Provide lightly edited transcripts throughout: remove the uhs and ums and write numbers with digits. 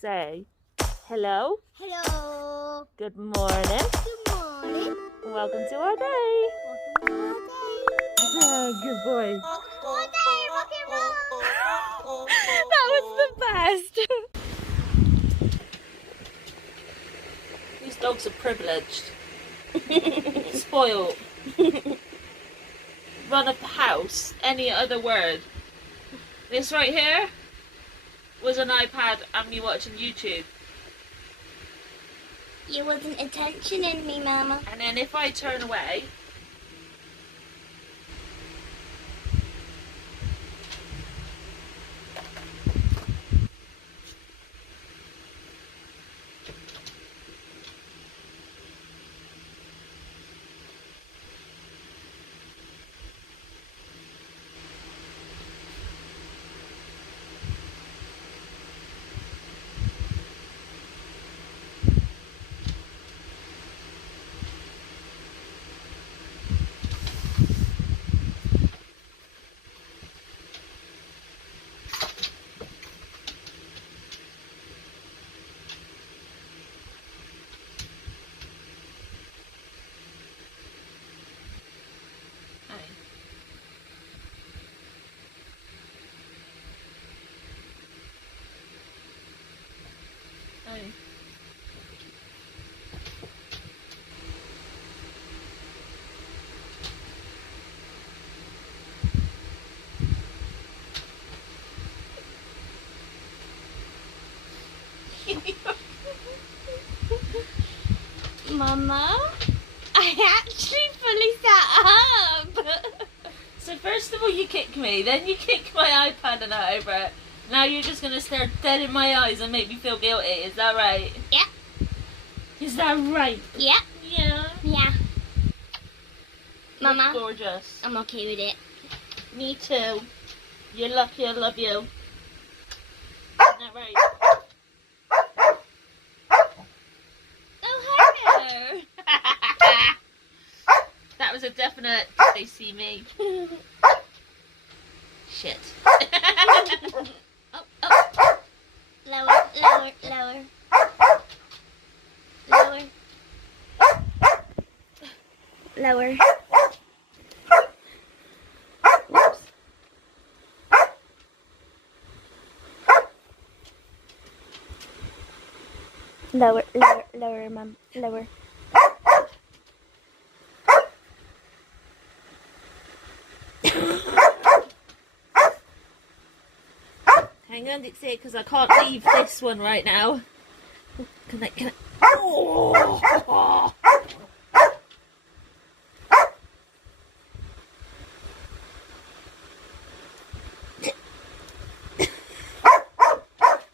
Say hello. Hello. Good morning. Good morning. Welcome to our day. Welcome to our day. Good boy. Welcome to our day, rock and roll. That was the best. These dogs are privileged. Spoiled. Run of the house. Any other word. This right here was an iPad and me watching YouTube. You wasn't attentioning me, Mama. And then if I turn away, Mama, I actually fully sat up. So first of all you kick me, then you kick my iPad and that over it. Now you're just going to stare dead in my eyes and make me feel guilty. Is that right? Yeah. Is that right? Yeah. Yeah. Yeah. Mama, You're gorgeous. I'm okay with it. Me too. You're lucky I love you. Isn't that right? Oh, hello. That was a definite they see me. Shit. Oh. Lower, lower, lower. Lower. Lower. Whoops. Lower, lower, lower, Mom. Lower. Hang on, Dixie, because I can't leave this one right now. Can I? Oh!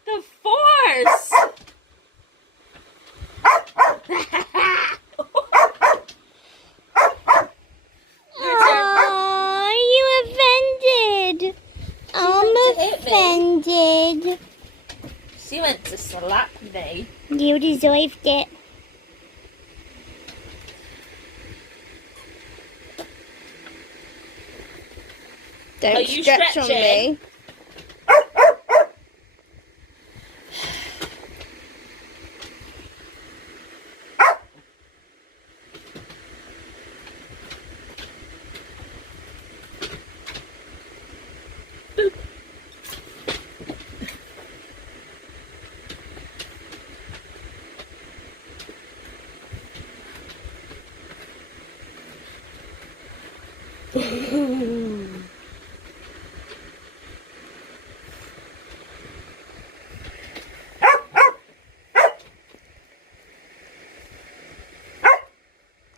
The force! Oh, you offended. I'm offended. She went to slap me. You deserved it. Are Don't you stretch on stretching? me.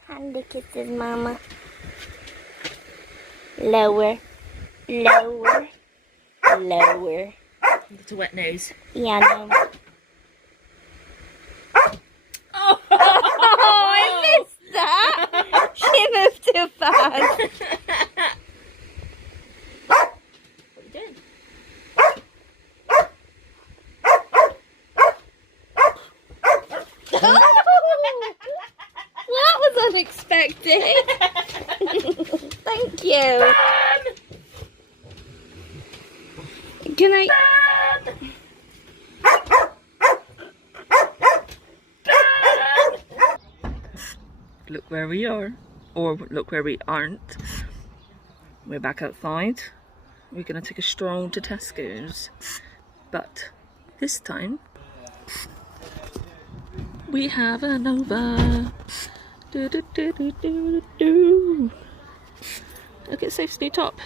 Hand the kisses, Mama. Lower, lower, lower. It's a wet nose. Yeah, no. Oh, Oh, I missed that. She moved too fast. What are you doing? That was unexpected. Thank you. Can I? look where we are, or look where we aren't. We're back outside. We're gonna take a stroll to Tesco's, but this time we have a Nova. Do, do, do, do, do, do. Look at Sophie's new top.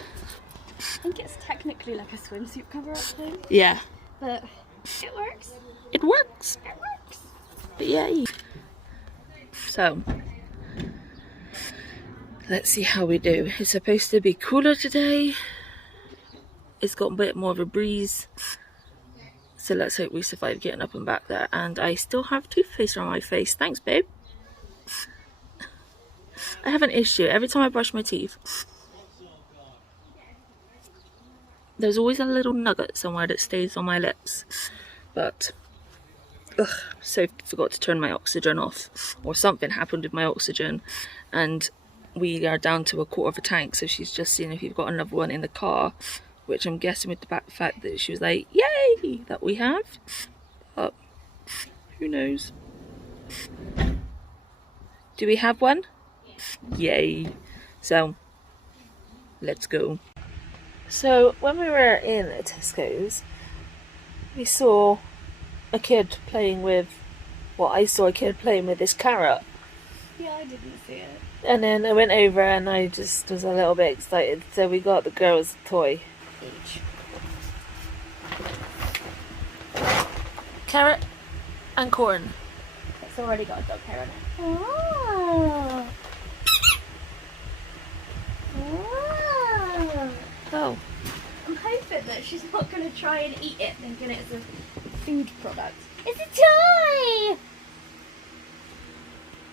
I think it's technically like a swimsuit cover up thing. Yeah. But it works. It works. It works. But yay. So, let's see how we do. It's supposed to be cooler today. It's got a bit more of a breeze. So let's hope we survive getting up and back there. And I still have toothpaste on my face. Thanks, babe. I have an issue. Every time I brush my teeth, there's always a little nugget somewhere that stays on my lips. But, so forgot to turn my oxygen off. Or something happened with my oxygen. And we are down to a quarter of a tank. So she's just seeing if you've got another one in the car. Which I'm guessing with the fact that she was like, yay, that we have. But, who knows? Do we have one? Yay. So, let's go. So, when we were in Tesco's, we saw a kid playing with, I saw a kid playing with this carrot. Yeah, I didn't see it. And then I went over and I just was a little bit excited. So we got the girls a toy. Each. Carrot and corn. It's already got a dog hair on it. Oh. Oh. I'm hoping that she's not going to try and eat it thinking it's a food product. It's a toy!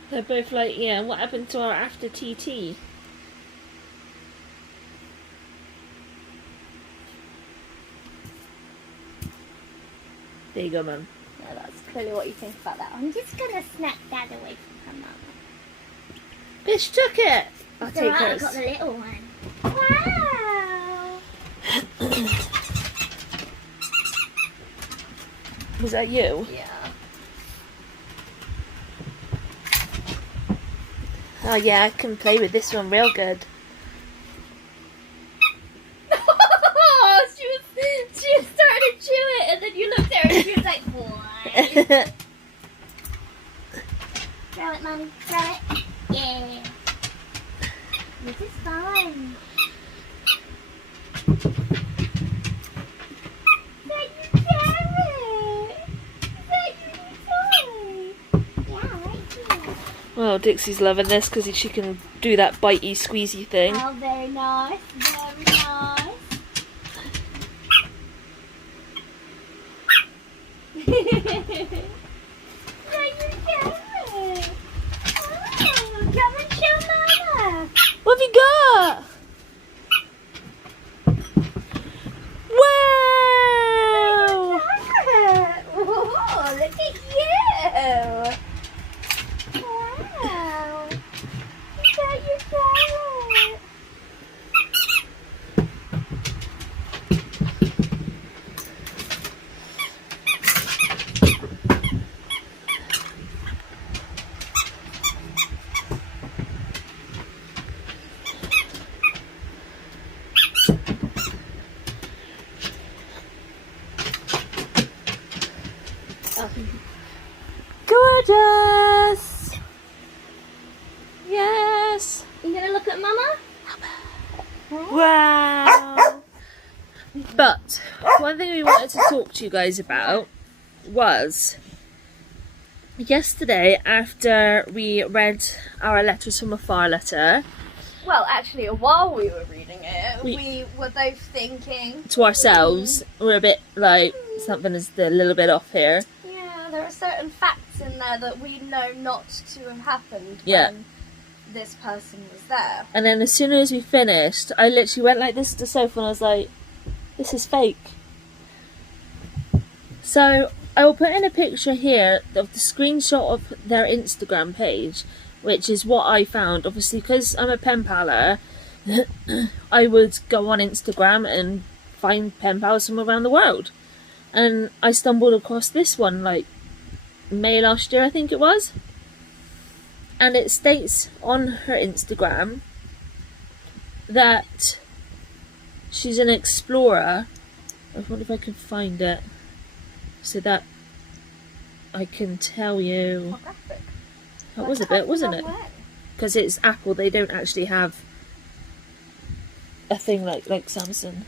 They're both like, yeah, what happened to our after TT? There you go, Mum. Yeah, that's clearly what you think about that. I'm just going to snap that away from her, Mum. Bitch took it! I'll So take I've hers. got the little one. Wow! Was that you? Yeah. Oh yeah, I can play with this one real good. she was starting to chew it and then you looked at her and she was like, what? Throw it, Mommy. Throw it. Yeah. This is fun. Is that your carrot? Is that your toy? Yeah, right here. Well, Dixie's loving this because she can do that bitey, squeezy thing. Oh, very nice. Very nice. What have you got? Wow! Whoa, look at you! Wow! Is that your carrot? Gorgeous! Yes! You gonna look at Mama? Wow! But one thing we wanted to talk to you guys about was yesterday after we read our letters from Afar letter Well, actually, while we were reading it, We- we were both thinking, to ourselves, we're a bit like, something is a little bit off here. yeah, there are certain facts in there that we know not to have happened Yeah. when this person was there. And then as soon as we finished, I literally went like this to Sophie and I was like, this is fake. So I will put in a picture here of the screenshot of their Instagram page, which is what I found. Obviously, because I'm a pen paler, I would go on Instagram and find pen pals from around the world. And I stumbled across this one like May last year, I think it was. And it states on her Instagram that she's an explorer. I wonder if I can find it so that I can tell you. That was a bit, wasn't it? Because it's Apple, they don't actually have a thing like Samsung.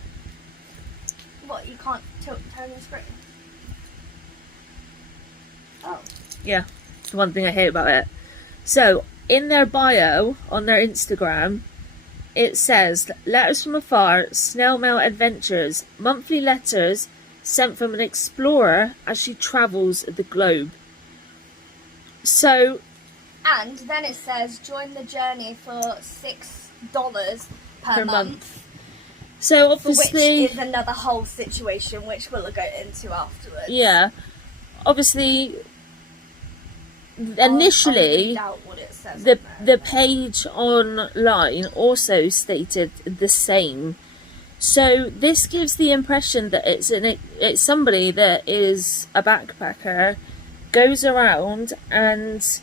What, you can't turn the screen? Oh. Yeah, it's the one thing I hate about it. So, in their bio on their Instagram, it says, letters from afar, snail mail adventures, monthly letters sent from an explorer as she travels the globe. So... And then it says, join the journey for $6 per month. So obviously... Which is another whole situation, which we'll go into afterwards. Yeah. Obviously... Initially, the page online also stated the same. So this gives the impression that it's somebody that is a backpacker, goes around and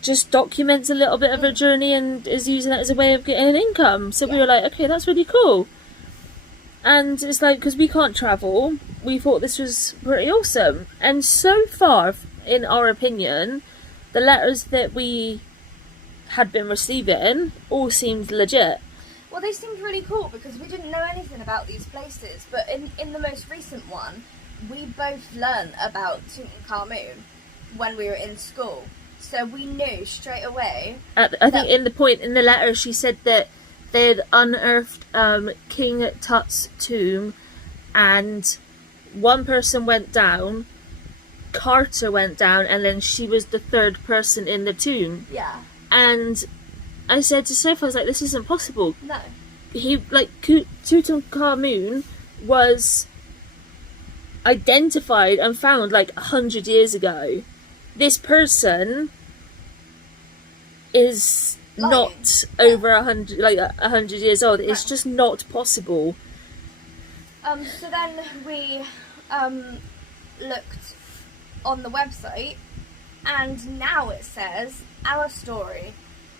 just documents a little bit of her journey and is using it as a way of getting an income. So we were like, okay, that's really cool. And it's like, because we can't travel, we thought this was pretty awesome. And so far, in our opinion, the letters that we had been receiving all seemed legit. Well, they seemed really cool because we didn't know anything about these places. But in the most recent one, we both learned about Tutankhamun when we were in school. So we knew straight away. I think in the letter she said that they'd unearthed King Tut's tomb, and one person went down, Carter went down, and then she was the third person in the tomb. Yeah. And I said to Sophie, I was like, this isn't possible. No. Tutankhamun was identified and found 100 years ago. This person is not over 100 years old. It's just not possible. So then we looked on the website, and now it says, our story,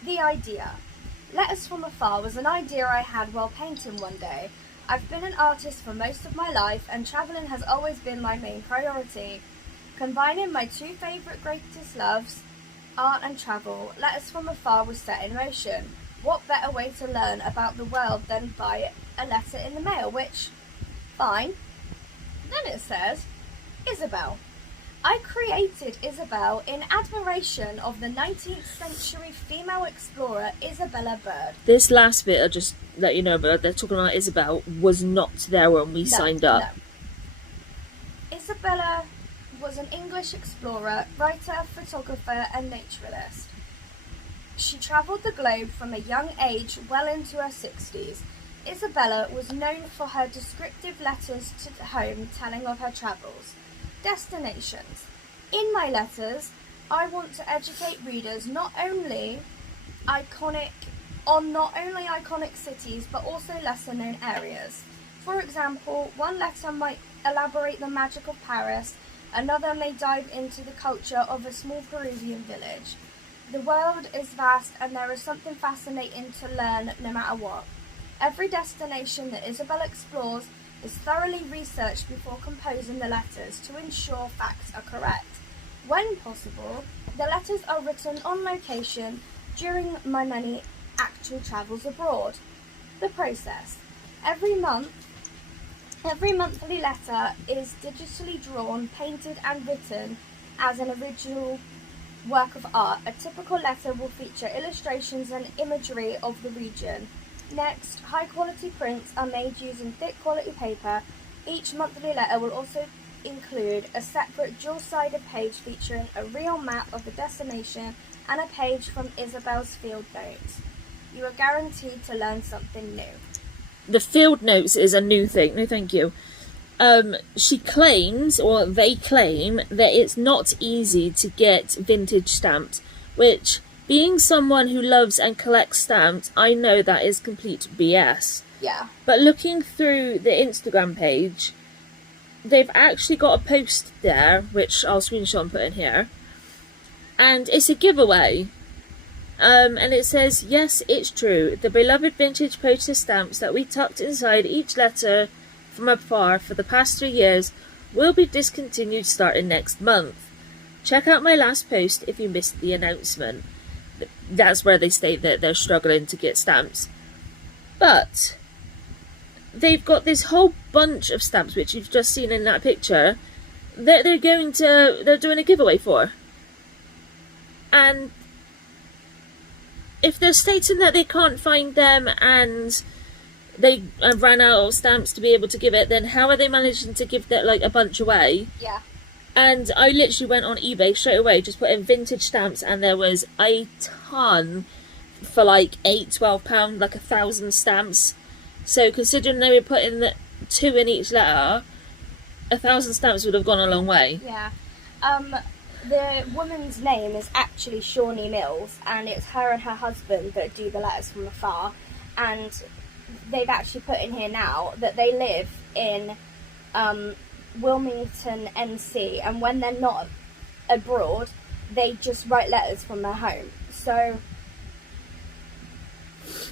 the idea. Letters from Afar was an idea I had while painting one day. I've been an artist for most of my life, and travelling has always been my main priority. Combining my two favourite greatest loves, art and travel, Letters from Afar was set in motion. What better way to learn about the world than by a letter in the mail, which, fine. Then it says, Isabel. I created Isabel in admiration of the 19th century female explorer Isabella Bird. This last bit, I'll just let you know, but they're talking about Isabel, was not there when we signed up. No. Isabella was an English explorer, writer, photographer and naturalist. She travelled the globe from a young age well into her 60s. Isabella was known for her descriptive letters to home telling of her travels. Destinations. In my letters, I want to educate readers not only iconic cities but also lesser known areas. For example, one letter might elaborate the magic of Paris, another may dive into the culture of a small Peruvian village. The world is vast and there is something fascinating to learn no matter what. Every destination that Isabel explores is thoroughly researched before composing the letters to ensure facts are correct. When possible, the letters are written on location during my many actual travels abroad. The process. Every monthly letter is digitally drawn, painted and written as an original work of art. A typical letter will feature illustrations and imagery of the region. Next, high-quality prints are made using thick-quality paper. Each monthly letter will also include a separate dual-sided page featuring a real map of the destination and a page from Isabel's field notes. You are guaranteed to learn something new. The field notes is a new thing. No, thank you. She claims, or they claim, that it's not easy to get vintage stamps, which... Being someone who loves and collects stamps, I know that is complete BS. Yeah. But looking through the Instagram page, they've actually got a post there, which I'll screenshot and put in here. And it's a giveaway. And it says, yes, it's true. The beloved vintage postage stamps that we tucked inside each letter from Afar for the past 3 years will be discontinued starting next month. Check out my last post if you missed the announcement. That's where they state that they're struggling to get stamps. But they've got this whole bunch of stamps, which you've just seen in that picture, that they're doing a giveaway for. And if they're stating that they can't find them and they ran out of stamps to be able to give it, then how are they managing to give that, like, a bunch away? Yeah. And I literally went on eBay straight away, just put in vintage stamps, and there was a ton for like £12, like 1,000 stamps. So considering they were putting 2 in each letter, 1,000 stamps would have gone a long way. Yeah. The woman's name is actually Shawnee Mills, and it's her and her husband that do the letters from Afar. And they've actually put in here now that they live in Wilmington, NC, and when they're not abroad, they just write letters from their home. So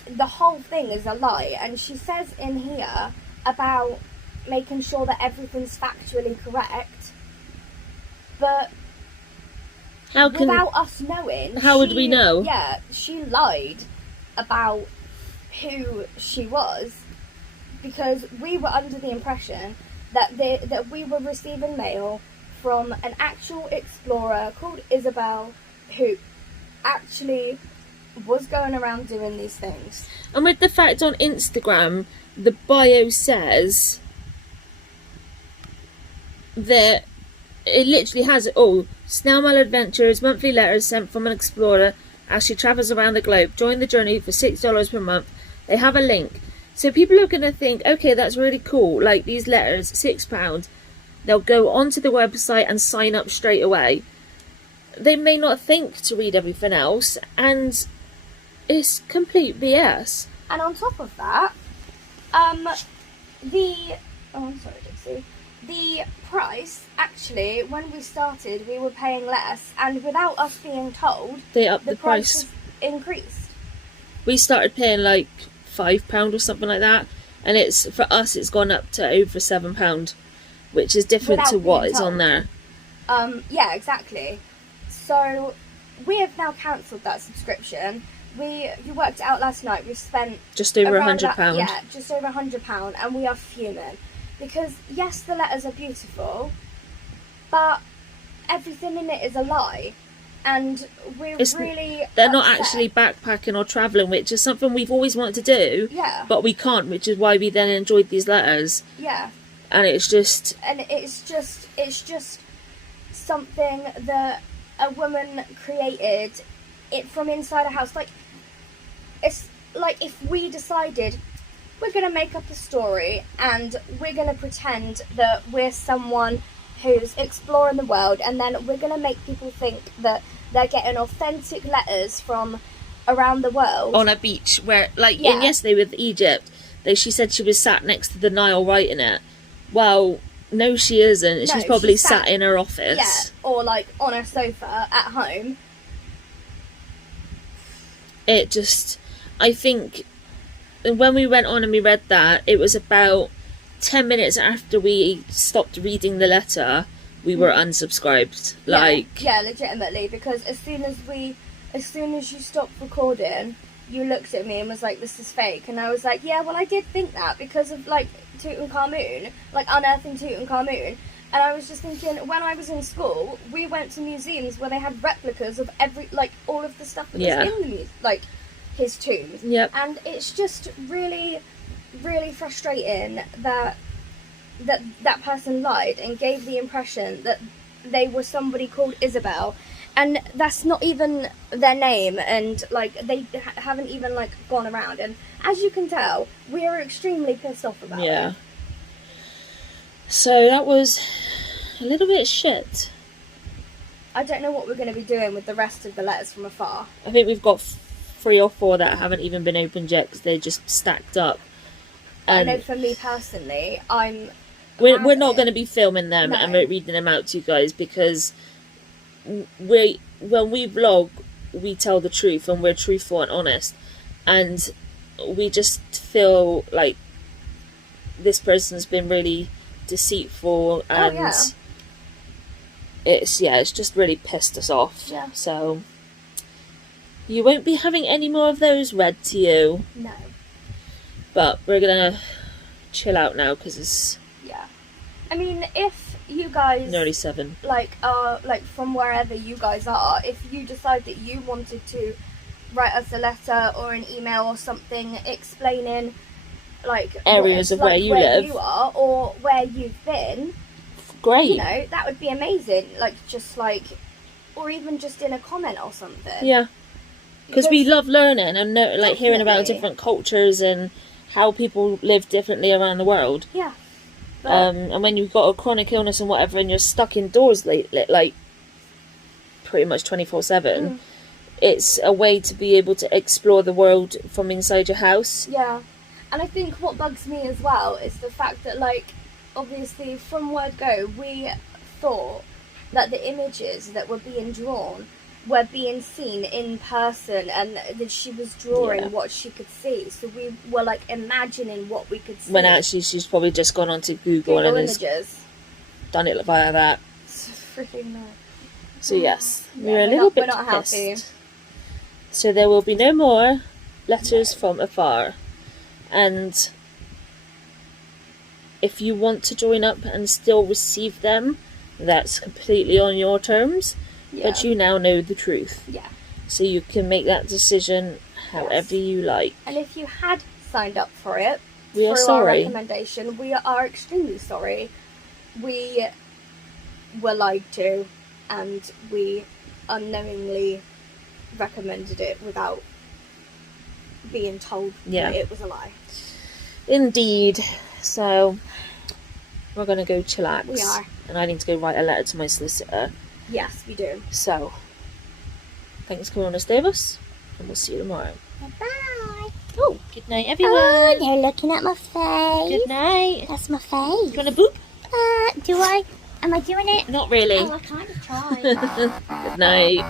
the whole thing is a lie. And she says in here about making sure that everything's factually correct, but without us knowing, how would we know? Yeah, she lied about who she was, because we were under the impression that we were receiving mail from an actual explorer called Isabel, who actually was going around doing these things. And with the fact on Instagram, the bio says that it literally has it all. Snail mail adventures, monthly letters sent from an explorer as she travels around the globe. Join the journey for $6 per month. They have a link. So people are going to think, okay, that's really cool. Like, these letters, £6. They'll go onto the website and sign up straight away. They may not think to read everything else, and it's complete BS. And on top of that, I'm sorry, Dixie. The price, actually, when we started, we were paying less, and without us being told, they upped the price has increased. We started paying like £5 or something like that, and it's, for us, it's gone up to over £7, which is different to what is on there. Yeah, exactly. So we have now cancelled that subscription. We worked it out last night. We spent just over £100. Yeah, just over £100, and we are fuming because yes, the letters are beautiful, but everything in it is a lie. And they're upset. Not actually backpacking or travelling, which is something we've always wanted to do. Yeah. But we can't, which is why we then enjoyed these letters. Yeah. And it's just something that a woman created it from inside a house. Like, it's like if we decided we're going to make up a story and we're going to pretend that we're someone who's exploring the world, and then we're going to make people think that they're getting authentic letters from around the world. On a beach where, like, in yesterday with Egypt, she said she was sat next to the Nile writing it. Well, no, she isn't. No, she's probably sat in her office. Yeah, or, like, on her sofa at home. It just... I think when we went on and we read that, it was about 10 minutes after we stopped reading the letter, we were unsubscribed. Yeah, legitimately, because as soon as you stopped recording, you looked at me and was like, this is fake. And I was like, yeah, well, I did think that because of, like, Tutankhamun, like unearthing Tutankhamun. And I was just thinking, when I was in school, we went to museums where they had replicas of all of the stuff that was in the like his tomb. Yep. And it's just really, really frustrating that person lied and gave the impression that they were somebody called Isabel, and that's not even their name, and like they haven't even like gone around. And as you can tell, we are extremely pissed off about it. So that was a little bit shit. I don't know what we're going to be doing with the rest of the letters from Afar. I think we've got 3 or 4 that haven't even been opened yet because they're just stacked up. And I know for me personally, we're not going to be filming them and reading them out to you guys, because when we vlog, we tell the truth and we're truthful and honest, and we just feel like this person's been really deceitful, and it's just really pissed us off. Yeah. So you won't be having any more of those read to you. No. But we're gonna chill out now because it's I mean, if you guys nearly 7. like from wherever you guys are, if you decide that you wanted to write us a letter or an email or something explaining like areas of where you live, you are, or where you've been, great. You know, that would be amazing. Like, just like, or even just in a comment or something. Yeah. Because we love learning and hearing about Definitely. different cultures and how people live differently around the world. Yeah. But, And when you've got a chronic illness and whatever, and you're stuck indoors like pretty much 24/7, it's a way to be able to explore the world from inside your house. yeah. And I think what bugs me as well is the fact that, like, obviously from word go, we thought that the images that were being drawn were being seen in person, and that she was drawing what she could see. So we were like imagining what we could see. When actually she's probably just gone onto Google and images. has done it via that. It's freaking nice. So yes, Yeah, we're a little bit we're not pissed. happy. So there will be no more letters from Afar. And if you want to join up and still receive them, that's completely on your terms. Yeah. But you now know the truth. Yeah. So you can make that decision however you like. And if you had signed up for it, We are through sorry. our recommendation, we are extremely sorry. We were lied to, and we unknowingly recommended it without being told that it was a lie. Indeed. So we're going to go chillax. We are. And I need to go write a letter to my solicitor. Yes, we do. So, thanks for coming on to stay with us, and we'll see you tomorrow. Bye. Oh, good night, everyone. Oh, you're looking at my face. Good night. That's my Do face. you want a boop? Do I? Am I doing it? Not really. Oh, I kind of tried. Good night.